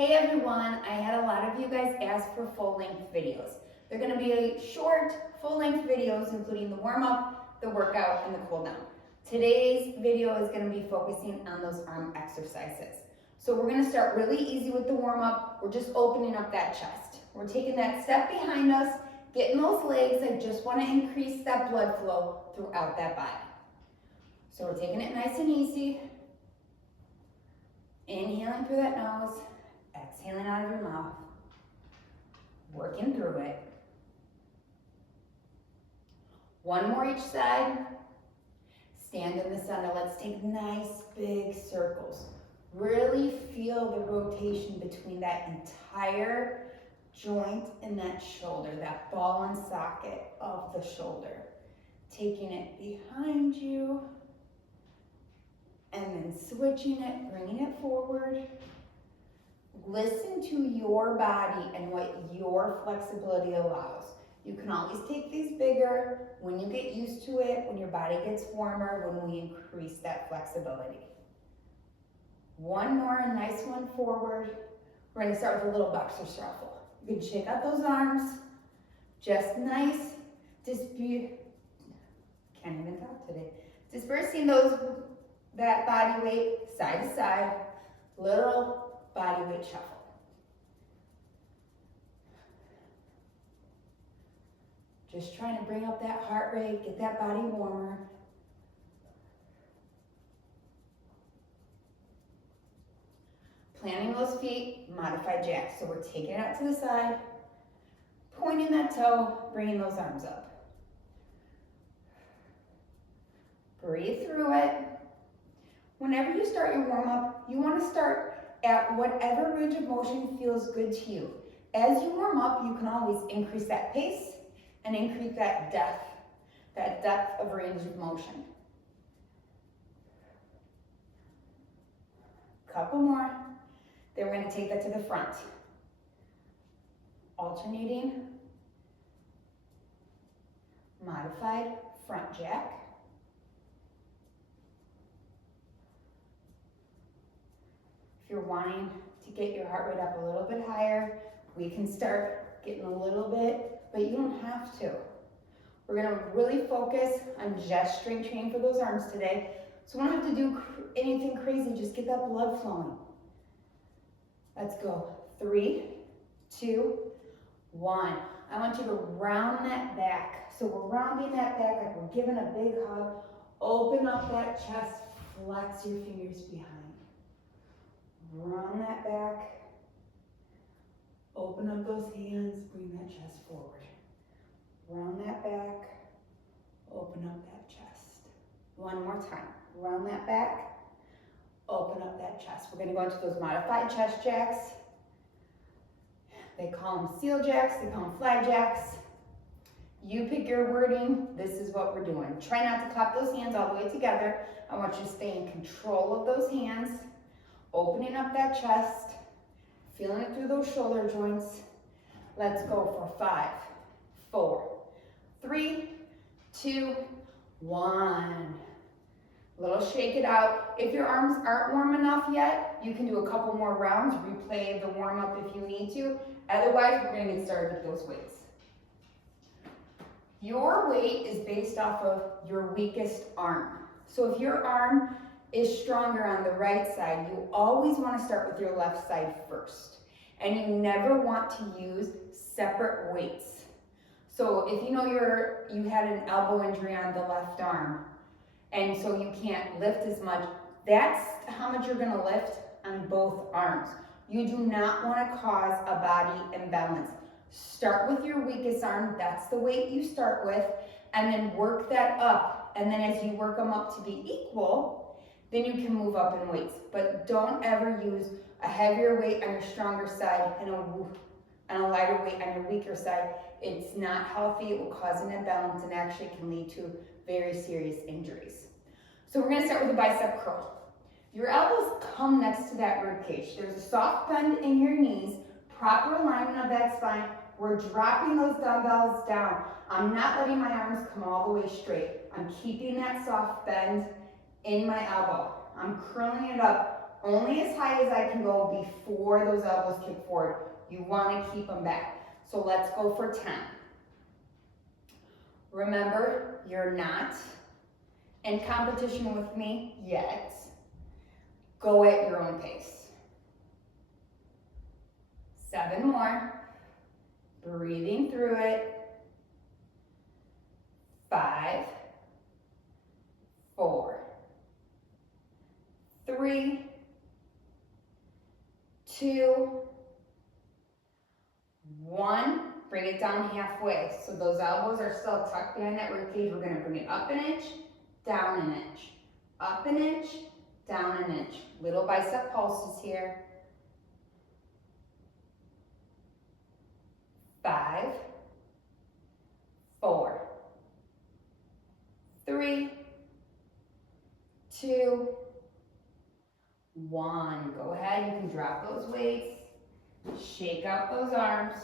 Hey everyone, I had a lot of you guys ask for full-length videos. They're going to be short, full-length videos including the warm-up, the workout, and the cool-down. Today's video is going to be focusing on those arm exercises. So we're going to start really easy with the warm-up. We're just opening up that chest. We're taking that step behind us, getting those legs. I just want to increase that blood flow throughout that body. So we're taking it nice and easy. Inhaling through that nose. Exhaling out of your mouth, working through it. One more each side. Stand in the center. Let's take nice big circles. Really feel the rotation between that entire joint and that shoulder, that ball and socket of the shoulder. Taking it behind you and then switching it, bringing it forward. Listen to your body and what your flexibility allows. You can always take these bigger when you get used to it, when your body gets warmer, when we increase that flexibility. One more, a nice one forward. We're going to start with a little boxer shuffle. You can shake out those arms, just nice. Can't even talk today. Dispersing that body weight side to side, little body weight shuffle. Just trying to bring up that heart rate, get that body warmer. Planting those feet, modified jacks. So we're taking it out to the side, pointing that toe, bringing those arms up. Breathe through it. Whenever you start your warm-up, you want to start at whatever range of motion feels good to you. As you warm up, you can always increase that pace and increase that depth of range of motion. Couple more. Then we're going to take that to the front. Alternating, modified front jack. If you're wanting to get your heart rate up a little bit higher, we can start getting a little bit, but you don't have to. We're going to really focus on just strength training for those arms today. So we don't have to do anything crazy, just get that blood flowing. Let's go. 3, 2, 1. I want you to round that back. So we're rounding that back like we're giving a big hug. Open up that chest, flex your fingers behind. Round that back, open up those hands, bring that chest forward. Round that back, open up that chest. One more time, round that back, open up that chest. We're gonna go into those modified chest jacks. They call them seal jacks, they call them flag jacks. You pick your wording, this is what we're doing. Try not to clap those hands all the way together. I want you to stay in control of those hands. Opening up that chest, feeling it through those shoulder joints. Let's go for 5, 4, 3, 2, 1. Little shake it out. If your arms aren't warm enough yet, you can do a couple more rounds, replay the warm up if you need to. Otherwise, we're gonna get started with those weights. Your weight is based off of your weakest arm. So if your arm is stronger on the right side, you always want to start with your left side first. And you never want to use separate weights. So if you know you had an elbow injury on the left arm, and so you can't lift as much, that's how much you're going to lift on both arms. You do not want to cause a body imbalance. Start with your weakest arm, that's the weight you start with, and then work that up. And then as you work them up to be equal, then you can move up in weights. But don't ever use a heavier weight on your stronger side and a lighter weight on your weaker side. It's not healthy, it will cause an imbalance and actually can lead to very serious injuries. So we're gonna start with a bicep curl. Your elbows come next to that rib cage. There's a soft bend in your knees, proper alignment of that spine. We're dropping those dumbbells down. I'm not letting my arms come all the way straight. I'm keeping that soft bend in my elbow. I'm curling it up only as high as I can go before those elbows kick forward. You want to keep them back. So let's go for 10. Remember, you're not in competition with me yet. Go at your own pace. 7 more. Breathing through it. 5, 4, 3, 2, 1. Bring it down halfway. So those elbows are still tucked behind that rib cage. We're going to bring it up an inch, down an inch, up an inch, down an inch. Little bicep pulses here. 5, 4, 3, 2, 1. Go ahead, you can drop those weights, shake out those arms.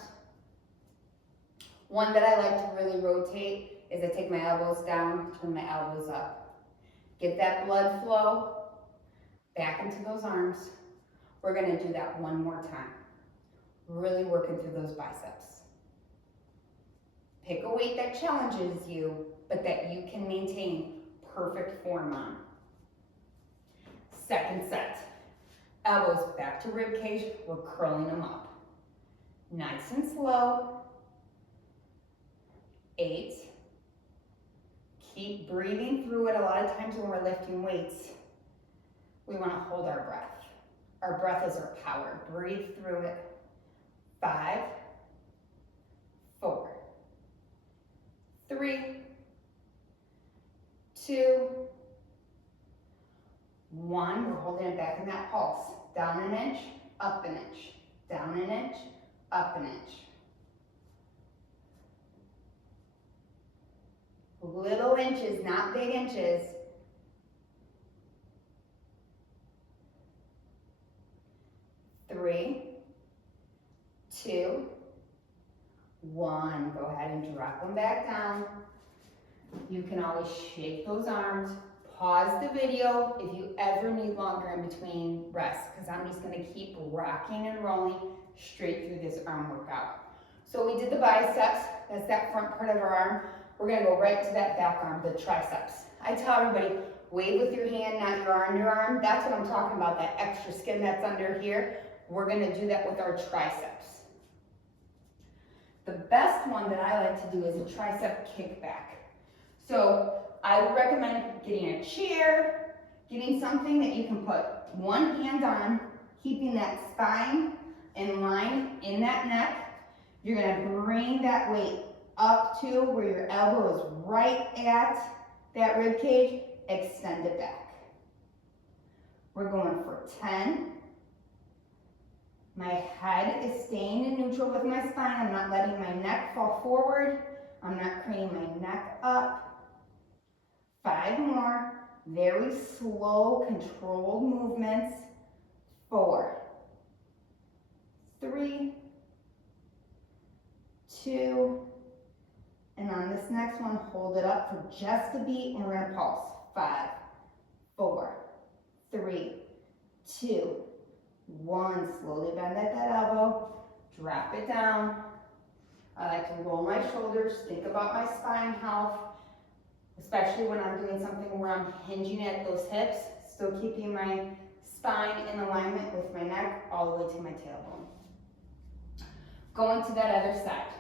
One that I like to really rotate is I take my elbows down, turn my elbows up. Get that blood flow back into those arms. We're gonna do that one more time. Really working through those biceps. Pick a weight that challenges you, but that you can maintain perfect form on. Second set. Elbows back to rib cage, we're curling them up. Nice and slow. 8. Keep breathing through it. A lot of times when we're lifting weights, we want to hold our breath. Our breath is our power. Breathe through it. 5, 4, 3, 2, 1. We're holding it back in that pulse. Down an inch, up an inch. Down an inch, up an inch. Little inches, not big inches. 3, 2, 1. Go ahead and drop them back down. You can always shake those arms. Pause the video if you ever need longer in between rests, because I'm just going to keep rocking and rolling straight through this arm workout. So we did the biceps. That's that front part of our arm. We're going to go right to that back arm, the triceps. I tell everybody, wave with your hand, not your underarm. That's what I'm talking about, that extra skin that's under here. We're going to do that with our triceps. The best one that I like to do is a tricep kickback. So I would recommend getting a chair, getting something that you can put one hand on, keeping that spine in line in that neck. You're going to bring that weight up to where your elbow is right at that rib cage, extend it back. We're going for 10. My head is staying in neutral with my spine. I'm not letting my neck fall forward. I'm not craning my neck up. 5 more. Very slow, controlled movements. 4, 3, 2, and on this next one, hold it up for just a beat and we're gonna pulse. 5, 4, 3, 2, 1. Slowly bend at that elbow, drop it down. I like to roll my shoulders, think about my spine health, especially when I'm doing something where I'm hinging at those hips, still keeping my spine in alignment with my neck all the way to my tailbone. Going to that other side.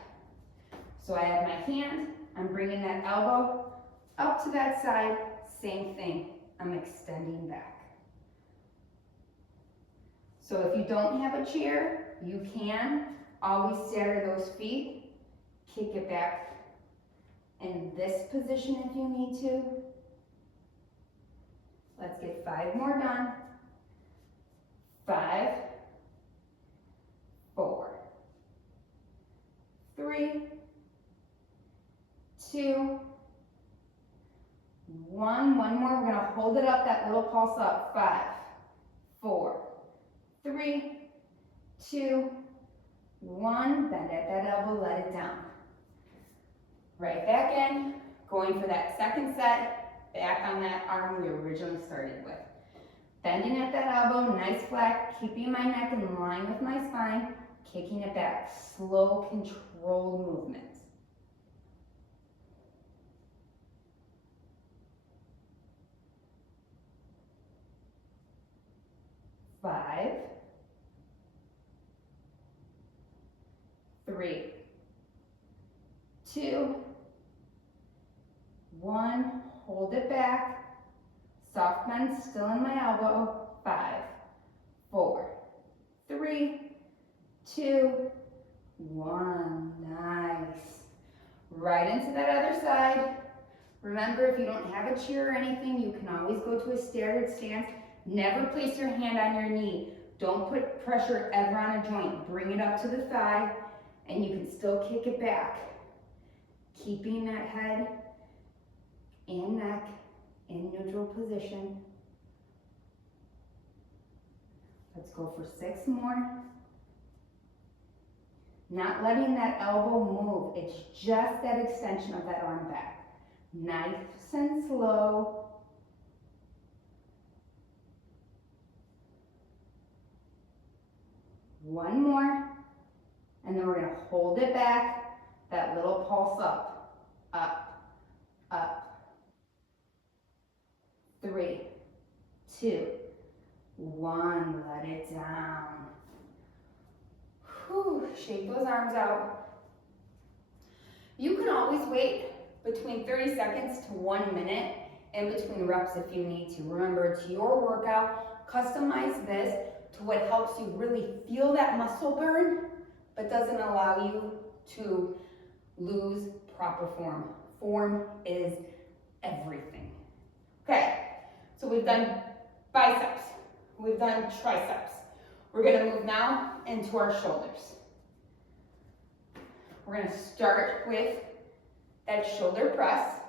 So I have my hand, I'm bringing that elbow up to that side, same thing, I'm extending back. So if you don't have a chair, you can always stagger those feet, kick it back in this position if you need to. Let's get 5 more done. 5, 4, 3, 2, 1. One more. We're going to hold it up, that little pulse up. 5, 4, 3, 2, 1. Bend at that elbow, let it down. Right back in, going for that second set, back on that arm we originally started with. Bending at that elbow, nice flat, keeping my neck in line with my spine, kicking it back. Slow, controlled movements. 5, 3, 2, 1. Hold it back. Soft bend still in my elbow. 5, 4, 3, 2, 1. Nice. Right into that other side. Remember, if you don't have a chair or anything, you can always go to a staggered stance. Never place your hand on your knee. Don't put pressure ever on a joint. Bring it up to the thigh, and you can still kick it back. Keeping that head and neck in neutral position. Let's go for 6 more. Not letting that elbow move. It's just that extension of that arm back. Nice and slow. One more. And then we're going to hold it back. That little pulse up, up, up. 3, 2, 1. Let it down. Whew. Shake those arms out. You can always wait between 30 seconds to 1 minute in between reps if you need to. Remember, it's your workout. Customize this to what helps you really feel that muscle burn, but doesn't allow you to lose proper form. Form is everything. Okay, so we've done biceps, we've done triceps. We're gonna move now into our shoulders. We're gonna start with that shoulder press.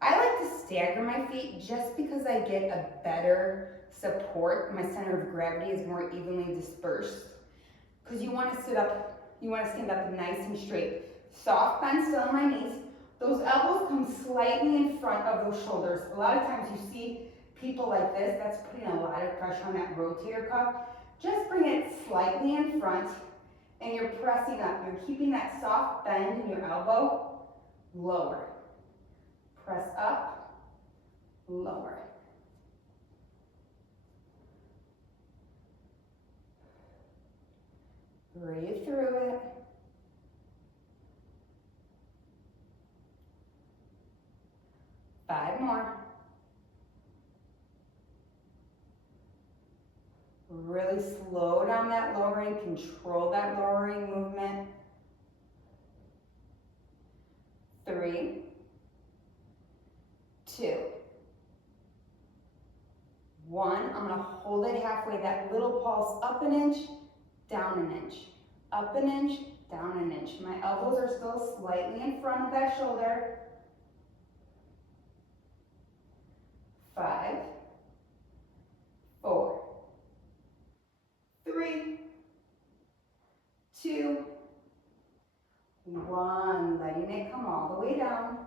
I like to stagger my feet just because I get a better support. My center of gravity is more evenly dispersed. Because you want to stand up nice and straight. Soft bend still on my knees. Those elbows come slightly in front of those shoulders. A lot of times you see people like this, that's putting a lot of pressure on that rotator cuff. Just bring it slightly in front and you're pressing up. You're keeping that soft bend in your elbow. Lower. Press up, lower. Breathe through it. Five more. Really slow down that lowering, control that lowering movement. 3, 2, 1. I'm gonna hold it halfway, that little pulse, up an inch, down an inch, up an inch, down an inch. My elbows are still slightly in front of that shoulder. 5, 4, 3, 2, 1. Letting it come all the way down.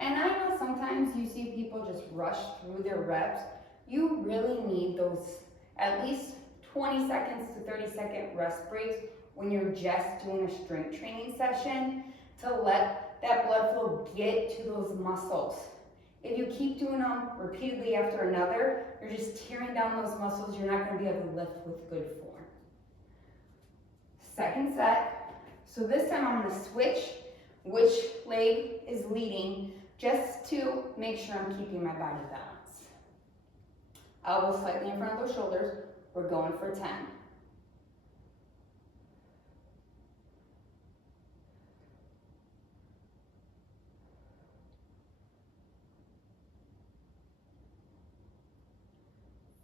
And I know sometimes you see people just rush through their reps. You really need those at least 20 seconds to 30-second rest breaks when you're just doing a strength training session to let that blood flow get to those muscles. If you keep doing them repeatedly after another, you're just tearing down those muscles. You're not going to be able to lift with good form. Second set. So this time I'm going to switch which leg is leading just to make sure I'm keeping my body balanced. Elbows slightly in front of those shoulders. We're going for 10.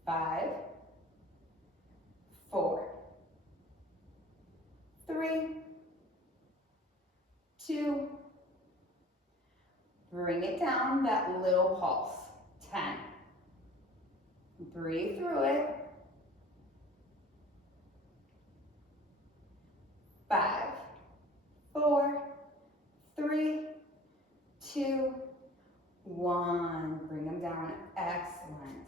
5, 4, 3, 2, bring it down, that little pulse. 10. Breathe through it. 5, 4, 3, 2, 1. Bring them down. Excellent.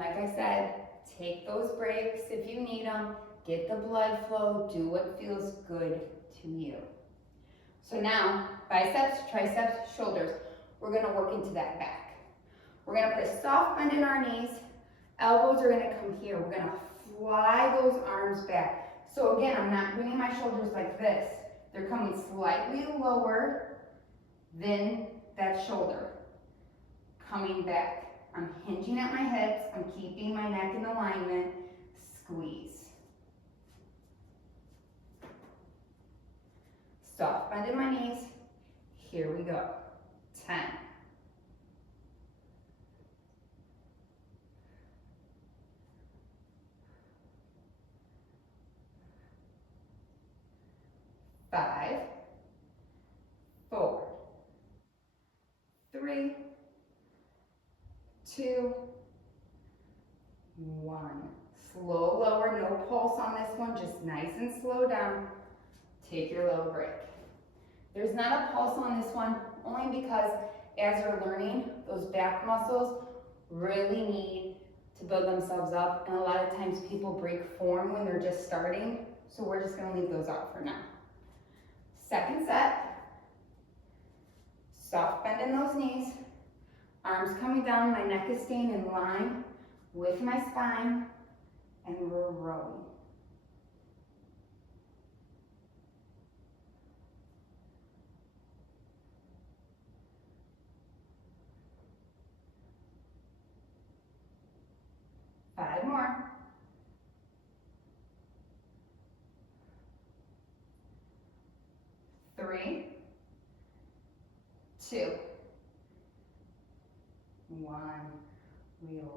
Like I said, take those breaks if you need them. Get the blood flow. Do what feels good to you. So now, biceps, triceps, shoulders. We're gonna work into that back. We're gonna put a soft bend in our knees. Elbows are gonna come here. We're gonna fly those arms back. So again, I'm not bringing my shoulders like this. They're coming slightly lower than that shoulder. Coming back. I'm hinging at my hips. I'm keeping my neck in alignment. Squeeze. Soft bend in my knees. Here we go. 10. 5, 4, 3, 2, 1. Slow lower, no pulse on this one, just nice and slow down. Take your little break. There's not a pulse on this one, only because as you're learning, those back muscles really need to build themselves up, and a lot of times people break form when they're just starting, so we're just gonna leave those out for now. Second set, soft bend in those knees, arms coming down, my neck is staying in line with my spine, and we're rowing. Five more. 3, 2, 1. Relax.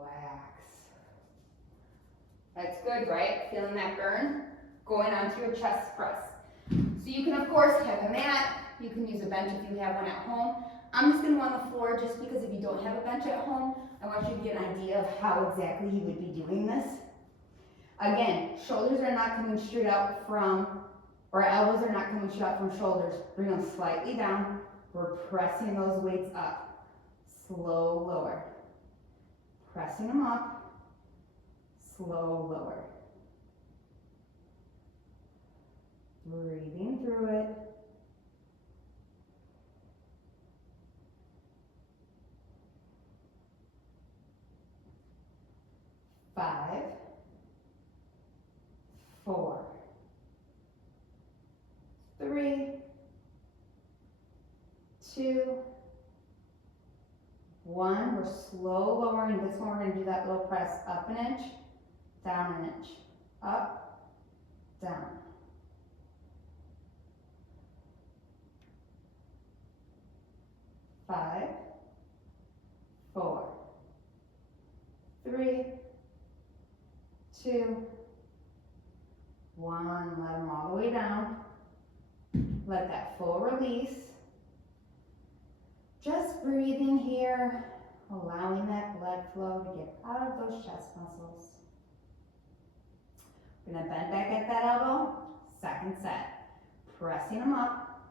That's good, right? Feeling that burn? Going onto your chest press. So you can, of course, have a mat. You can use a bench if you have one at home. I'm just going to go on the floor just because if you don't have a bench at home, I want you to get an idea of how exactly you would be doing this. Again, shoulders are not coming straight out from, or elbows are not coming straight out from shoulders. Bring them slightly down. We're pressing those weights up. Slow lower. Pressing them up. Slow lower. Breathing through it. 5, 4, 3, 2, 1. We're slow lowering. This one we're going to do that little press up an inch, down an inch, up, down. 5, 4, 3, 2, 1. Let them all the way down. Let that full release. Just breathing here, allowing that blood flow to get out of those chest muscles. We're going to bend back at that elbow. Second set. Pressing them up.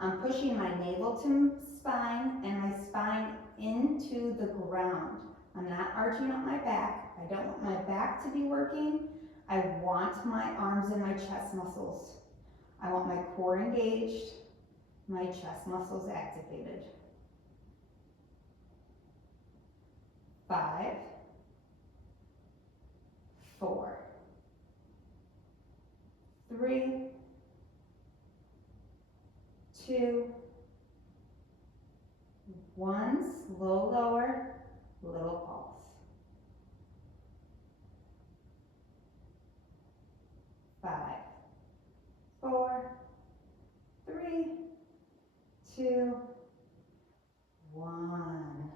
I'm pushing my navel to spine and my spine into the ground. I'm not arching up my back. I don't want my back to be working. I want my arms and my chest muscles. I want my core engaged, my chest muscles activated. 5, 4, 3, 2, 1. Slow lower, little pulse. 5, 4, 3, 2, 1.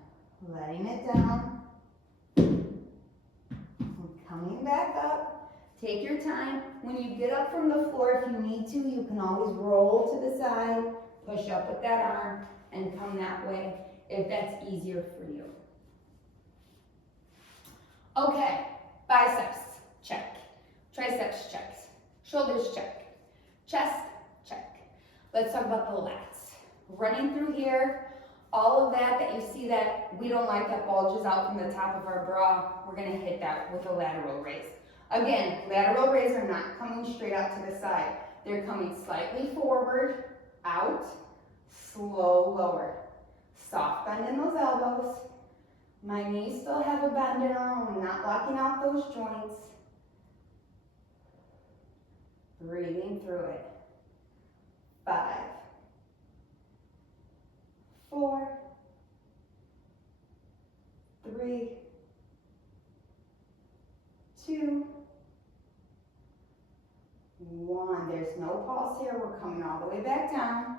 Letting it down. Coming back up. Take your time. When you get up from the floor, if you need to, you can always roll to the side, push up with that arm, and come that way if that's easier for you. Okay, biceps, check. Triceps, check. Shoulders, check. Chest, check. Let's talk about the lats. Running through here, All of that you see that we don't like that bulges out from the top of our bra, we're gonna hit that with a lateral raise. Again, lateral raise are not coming straight out to the side. They're coming slightly forward, out, slow lower. Soft bend in those elbows. My knees still have a bend in them. I'm not locking out those joints. Breathing through it. 5, 4, 3, 2, 1. There's no pause here. We're coming all the way back down.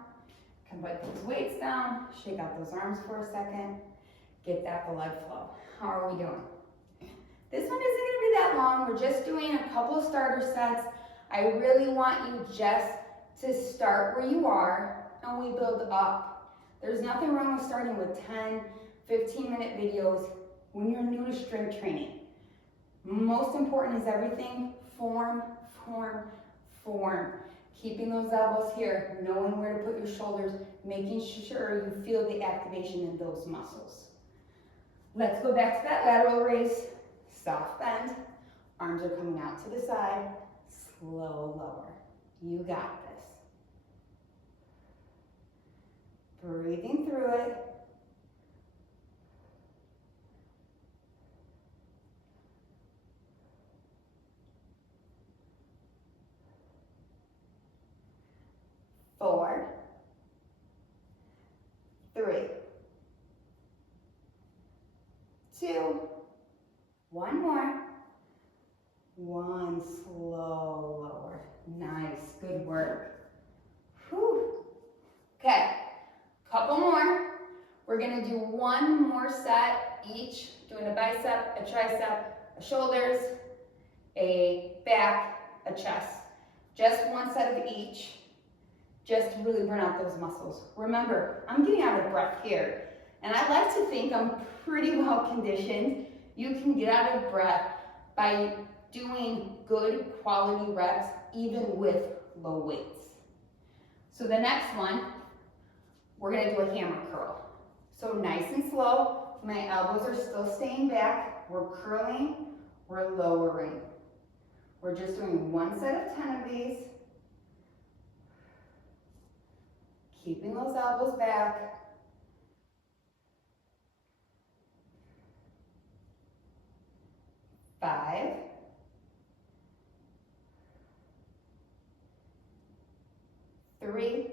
Can put those weights down. Shake out those arms for a second. Get that blood flow. How are we doing? This one isn't going to be that long. We're just doing a couple of starter sets. I really want you just to start where you are and we build up. There's nothing wrong with starting with 10, 15-minute videos when you're new to strength training. Most important is everything form, form, form. Keeping those elbows here, knowing where to put your shoulders, making sure you feel the activation in those muscles. Let's go back to that lateral raise. Soft bend. Arms are coming out to the side. Slow lower. You got this. Breathing through it. Four, 3, 2, one more. 1, slow lower. Nice, good work. Whew. Okay, couple more. We're gonna do one more set each, doing a bicep, a tricep, a shoulders, a back, a chest. Just one set of each, just to really burn out those muscles. Remember, I'm getting out of breath here, and I like to think I'm pretty well conditioned. You can get out of breath by doing good quality reps, even with low weights. So the next one, we're gonna do a hammer curl. So nice and slow, my elbows are still staying back. We're curling, we're lowering. We're just doing one set of 10 of these. Keeping those elbows back. 5, 3,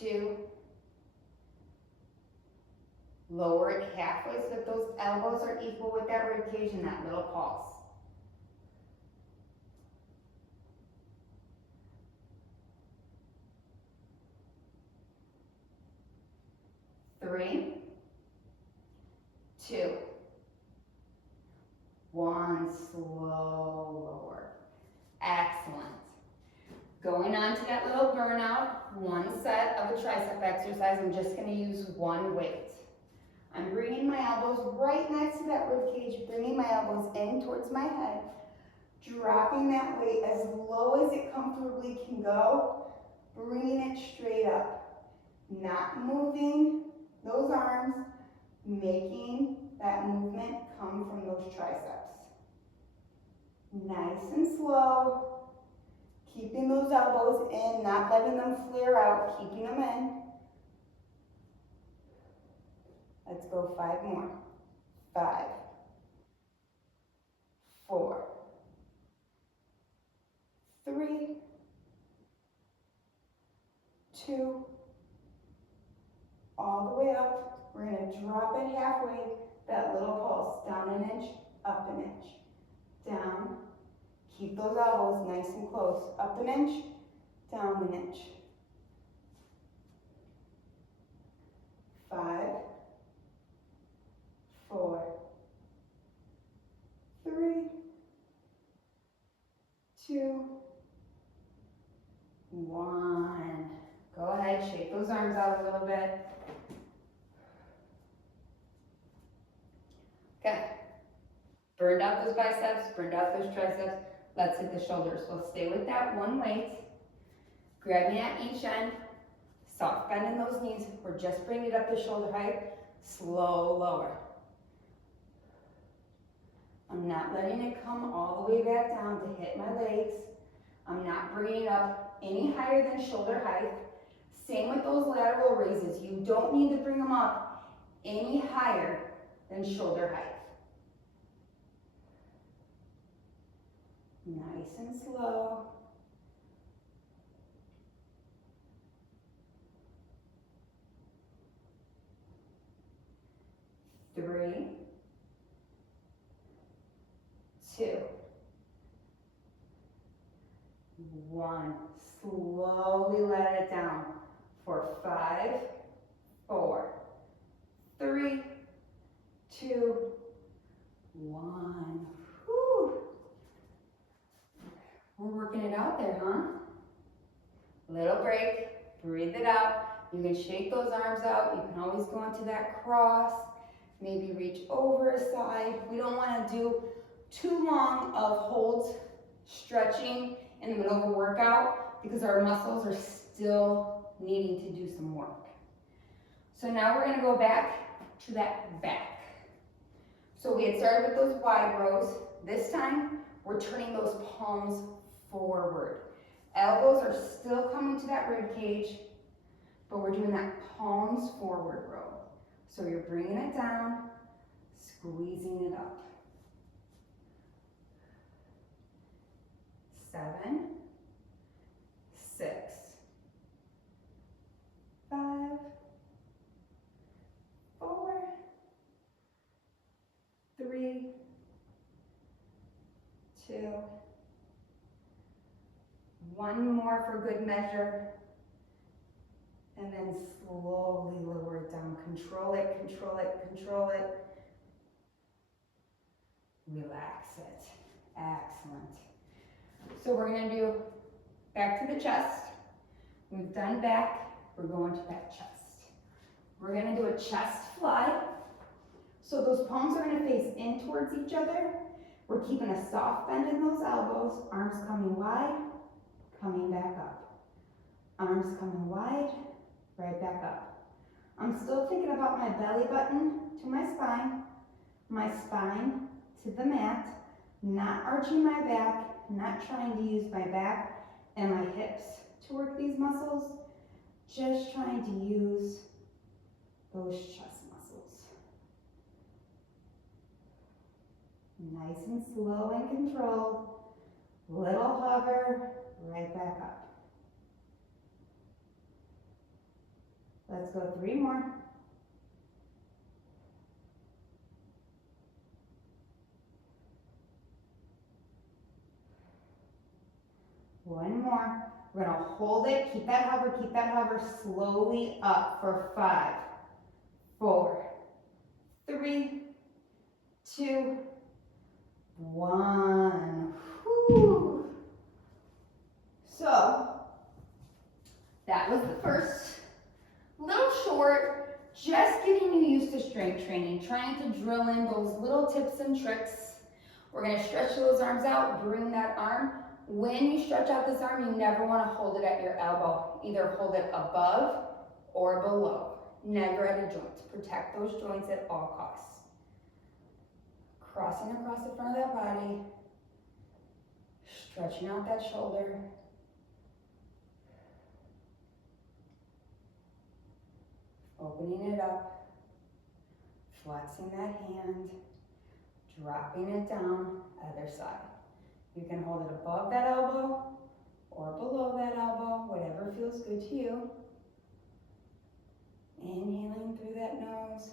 2, lower it halfway so that those elbows are equal with that rib cage and that little pulse. 3, 2, 1, slow lower. Excellent. Going on to that little burnout, one set of a tricep exercise. I'm just going to use one weight. I'm bringing my elbows right next to that rib cage, bringing my elbows in towards my head, dropping that weight as low as it comfortably can go, bringing it straight up, not moving those arms, making that movement come from those triceps. Nice and slow. Keeping those elbows in, not letting them flare out, keeping them in. Let's go 5 more. 5, 4, 3, 2, all the way up. We're going to drop it halfway, that little pulse, down an inch, up an inch, down. Keep those elbows nice and close. Up an inch, down an inch. 5, 4, 3, 2, 1. Go ahead, shake those arms out a little bit. Okay. Burned out those biceps, burned out those triceps. Let's hit the shoulders. We'll stay with that one weight. Grabbing at each end. Soft bend in those knees. We're just bringing it up to shoulder height. Slow lower. I'm not letting it come all the way back down to hit my legs. I'm not bringing it up any higher than shoulder height. Same with those lateral raises. You don't need to bring them up any higher than shoulder height. Nice and slow. Three, two, one. Slowly let it down for 5, 4, 3, 2, 1. Whew. We're working it out there, huh? Little break, breathe it out. You can shake those arms out. You can always go into that cross. Maybe reach over a side. We don't want to do too long of holds, stretching in the middle of a workout because our muscles are still needing to do some work. So now we're going to go back to that back. So we had started with those wide rows. This time we're turning those palms forward. Elbows are still coming to that rib cage, but we're doing that palms forward row. So you're bringing it down, squeezing it up. 7, 6, 5, 4, 3, 2, 1 more for good measure. And then slowly lower it down. Control it, control it, control it. Relax it. Excellent. So we're going to do back to the chest. We've done back. We're going to that chest. We're going to do a chest fly. So those palms are going to face in towards each other. We're keeping a soft bend in those elbows. Arms coming wide, coming back up. Arms coming wide, right back up. I'm still thinking about my belly button to my spine to the mat, not arching my back, not trying to use my back and my hips to work these muscles, just trying to use those chest muscles. Nice and slow and controlled. Little hover, right back up. Let's go 3 more. One more. We're gonna hold it, keep that hover, slowly up for 5, 4, 3, 2, 1. Whew. So, that was the first. Little short, just getting you used to strength training, trying to drill in those little tips and tricks. We're gonna stretch those arms out, bring that arm. When you stretch out this arm, you never wanna hold it at your elbow. Either hold it above or below, never at a joint. Protect those joints at all costs. Crossing across the front of that body, stretching out that shoulder. Opening it up, flexing that hand, dropping it down, other side. You can hold it above that elbow or below that elbow, whatever feels good to you. Inhaling through that nose,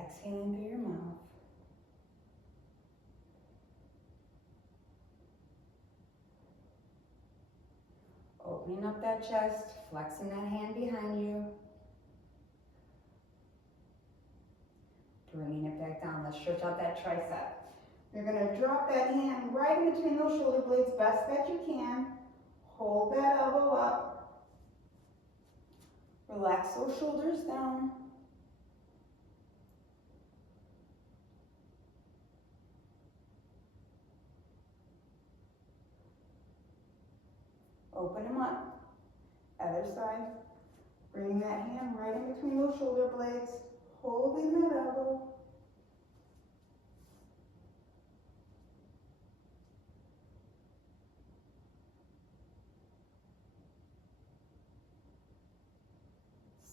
exhaling through your mouth. Opening up that chest, flexing that hand behind you. Bringing it back down. Let's stretch out that tricep. You're going to drop that hand right in between those shoulder blades, best that you can. Hold that elbow up. Relax those shoulders down. Open them up. Other side. Bringing that hand right in between those shoulder blades, holding that elbow.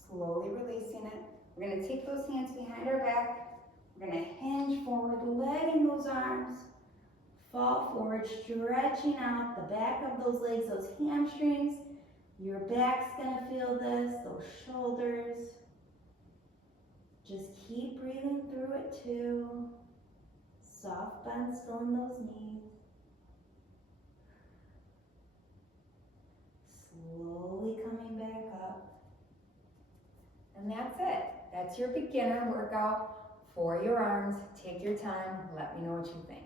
Slowly releasing it. We're going to take those hands behind our back. We're going to hinge forward, letting those arms fall forward, stretching out the back of those legs, those hamstrings. Your back's going to feel this, those shoulders. Just keep breathing through it too. Soft bend still in those knees. Slowly coming back up. And that's it. That's your beginner workout for your arms. Take your time. Let me know what you think.